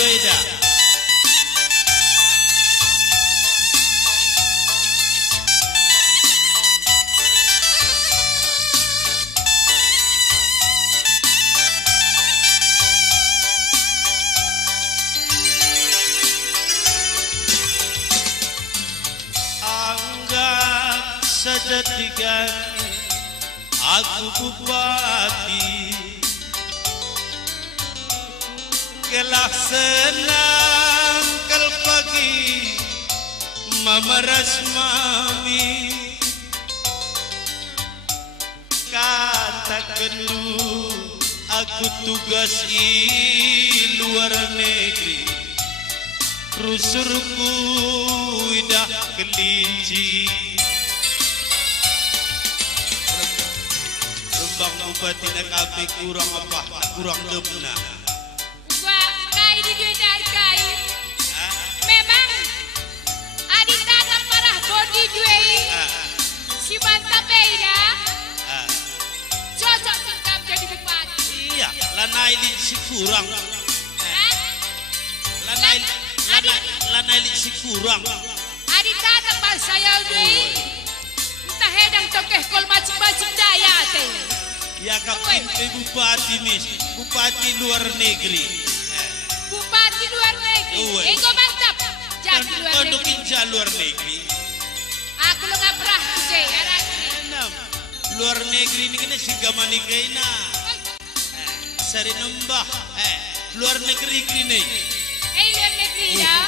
jueda. Anggap sejatikan aku bupati, kelak senang kal pagi memeras mami, katakan lu aku tugas di luar negeri, rusurku idah kelinci. Rembang bupati nak api kurang apa, kurang demna. Wah, kai di dia dari kai. Memang adik tatap parah bodi gue. Si bantap beda. Cocok tingkap jadi bupati. Iya, lanai li si kurang. Lanai li si kurang. Adik tatap par saya gue. Entah hedang tokeh kol macam-macam daya teh. Ya kapten bupati mis, bupati luar negeri. Bupati luar negeri. Ego mantap. Jadi luar negeri. Kondukin luar negeri. Aku lo nggak pernah sih. Luar negeri ini kena sigamani kaina. Sari nembah. Luar negeri kini. Luar negeri ya.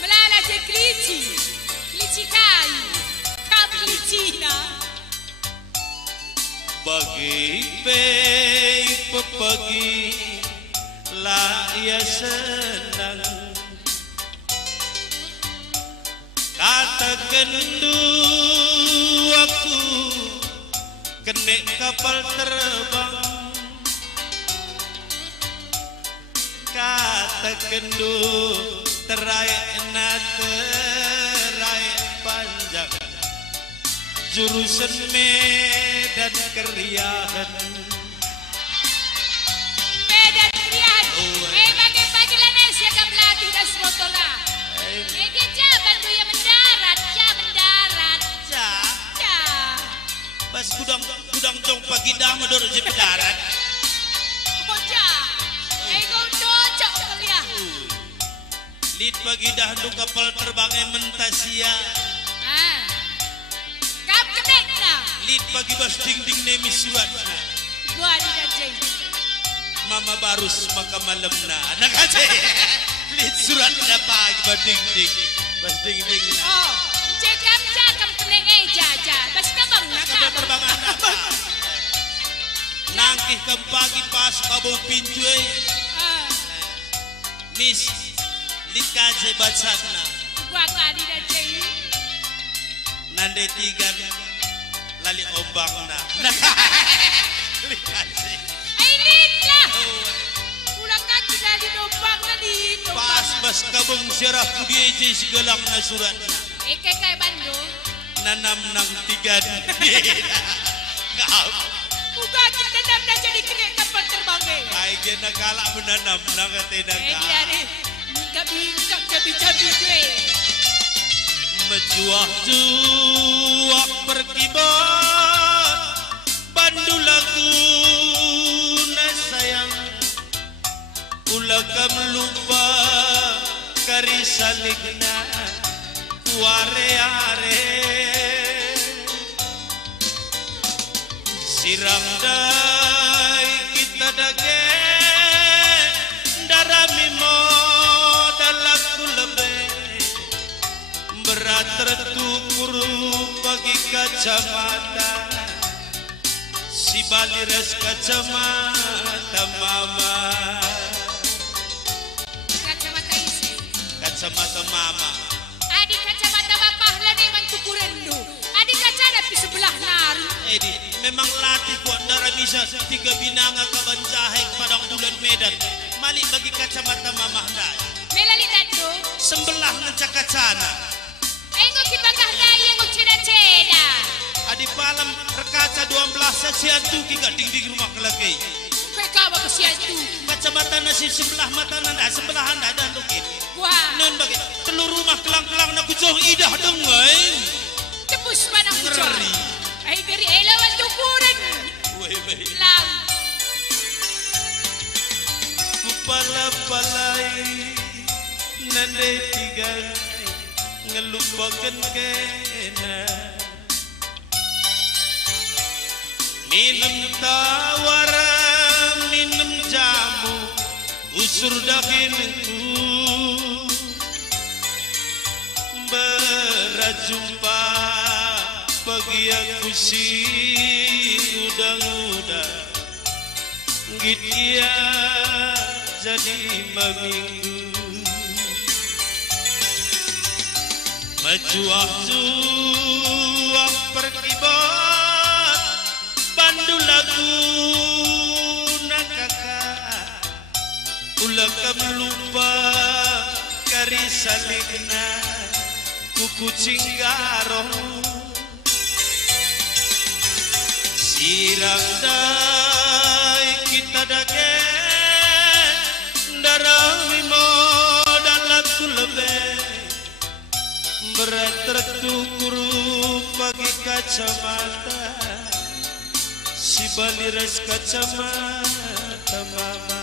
Melala je kelici. Kelici kai. Kap kelici na. Bagi pepagi lah ia senang, katakan du aku kena kapal terbang, katakan du terai panjang, jurusan Medan Keriahan. Medan Keriahan. Bagi-bagi lana siapa pelatih dan motora. Dia jabat tu yang mendarat, Bas kudang jong pagi dah medor je mendarat. Oh kau cocok kalian. Lid pagi dah du kapal terbangnya Mentasia. Lid pagi bas ding nemi surat. Gua di dajeng. Mama barus maka malam na. Anak aja. Lid surat na pagi bas ding. Bas ding na. Oh, cakam teneng jaja. Bas kabang nak. Kapal terbangan apa? Nangkih ke pagi pas kabau pintu Miss lid kaje bacana. Gua di dajeng. Nande tiga lali ombang na. Lid lah. Ulang kaki dari ombang na dito. Pas bas kabung sirah kudiye segelang na surat na. Kay Bandung. Nanam nang tiga. Kau. Uga kita nanam na jadi kena kapal terbang Ay gena galak menanam nang katena ka. Dia ni. Bingkak cabi-cabi gue. Menjuak perkibat bandu lagu na sayang ulagam lupa kari saligna ware-are sirang dai kita dage darami mo dalaku lebih berat tertukur bagi kacamata si baliras kacamata mama Kacamata isi. kacamata mama Adik kacamata bapak lah ni mantukuran lu. Adik kacana pi sebelah nari. Edi memang latih buat darah bisa tiga binanga kaban jahek padang bulan Medan malik bagi kacamata mama dah Melali datu. sembelah ngecakacana Engok kibagah dai engok ceda-ceda. adi palam rekaca 12 sasian tu ki gak ding rumah kelaki Kue kawa kesiatu. Kacamata nasi sebelah mata nanda sebelahan ada lukin. Wah. Non bagi telur rumah kelang-kelang nak kujoh idah dengai. Tebus panang kujoh. Ngeri. Ay geri elawan tukuran. Woi baik. Lam. Kupala-palai nande tiga ngelupakan kena. Minum tawara, minum jamu, usur dahinku. Berjumpa pagi aku si udang-udang, gitia jadi meminggu. Majuah-juah perkibot bandu lagu nakaka ulakam lupa kari saligna kuku cinggaro sirang dai kita dake darami modal kulebe berat tertukuru pagi kacamata si baliras kacamata mama